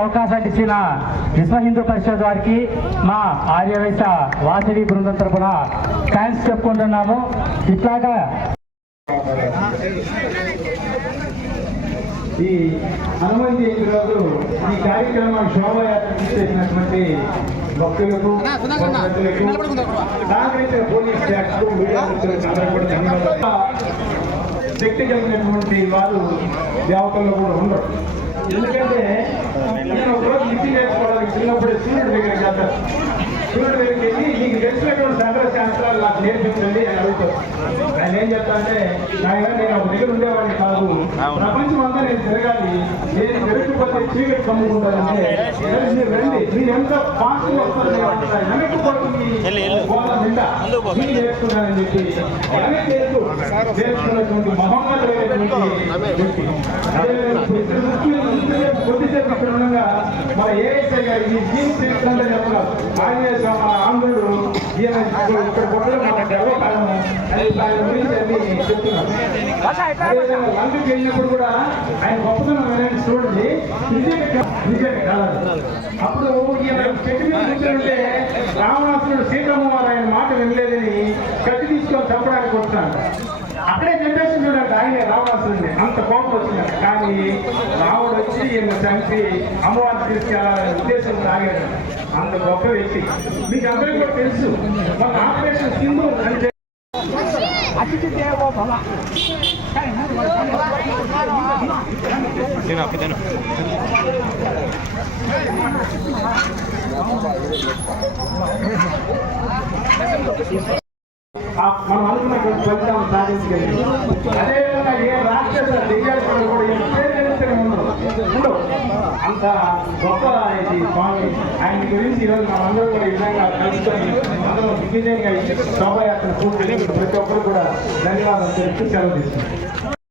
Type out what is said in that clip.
అవకాశాన్ని ఇచ్చిన విశ్వ హిందూ పరిషత్ వారికి మా ఆర్యవైశ్య వాసవి బృందం తరపున థ్యాంక్స్ చెప్పుకుంటున్నాము. ఇట్లాగా ఈ హనుమాన్ జయంతి రోజు ఈ కార్యక్రమాన్ని శోభయాత్ర చేసినటువంటి భక్తులకు నాగరిక పోలీస్. శక్తి కలిగినటువంటి వారు దేవతల్లో కూడా ఉండరు. ఎందుకంటే నేను ఒకరోజు ఇంటి నేర్చుకోవడానికి చిన్నప్పుడు సూర్యుడి దగ్గరికి వెళ్తాను. సూర్యుడి దగ్గరికి వెళ్ళి నీకు తెలిసినటువంటి సకల శాస్త్రాలు నాకు నేర్పించండి అని అడుగుతాను ఆయన ఏం చెప్తానంటే నాయన నేను ఒక దగ్గర ఉండేవాడిని కాదు. ప్రపంచం అంతా నేను తిరగాలి. నేను తిరగకపోతే చీకటి కమ్ముకుంటానంటే మీరు రండి మీరు ఎంత ఫాస్ట్ వస్తారు వెనక్కి పడుతుంది. గోడ నిండా. మీరు నేర్చుకున్నానని చెప్పి. వెనక్కి నేర్చుకున్నటువంటి మహమ్మద్ ఈ జీన్ చరిత్ర చెప్తున్నారు ఆంజనేయ స్వామి మన ఆంధ్రుడు ఈయన ఇక్కడ ఇక్కడ కొట్టడం మన దెబ్బ కారణం అని ఆయన గురించి అన్ని చెప్తున్నారు అదేవిధంగా లంకకి వెళ్ళినప్పుడు కూడా ఆయన గొప్పతనం చూడండి. కాదు. అప్పుడు ఈయన చెట్టు మీద కూర్చుంటే రావణాసురుడు సీతమ్మ వారు ఆయన మాట వినలేదని కత్తి తీసుకొని చంపడానికి వస్తున్నాడు. అక్కడే చంపేస్తున్నాడు ఆయన రావణాసురుడిని. అంత కోపం వచ్చింది కానీ రాముడు వచ్చి ఈయన చంపి అమ్మవారిని తీసుకెళ్ళాలనే ఉద్దేశం తాగాడు అంత గొప్ప వ్యక్తి. మీకు అందరికీ కూడా తెలుసు. మన ఆపరేషన్ సింధు అని చెప్పి ఆ మనం అనుకున్నటువంటి ఫలితాలను సాధించగలిగింది అదేవిధంగా ఏ రాక్షస దెయ్యాలు కూడా కూడా ఏ పేరు తెలిస్తేనే ఉండవు అంత గొప్ప ఇది స్వామి. ఆయన గురించి ఈరోజు మనందరూ కూడా విధంగా కలుసుకొని అందరూ దిగ్విజయంగా శోభయాత్ర పూర్తి ప్రతి ఒక్కరు కూడా ధన్యవాదాలు తెలుపుతూ సెలవు తీసుకుంటాం.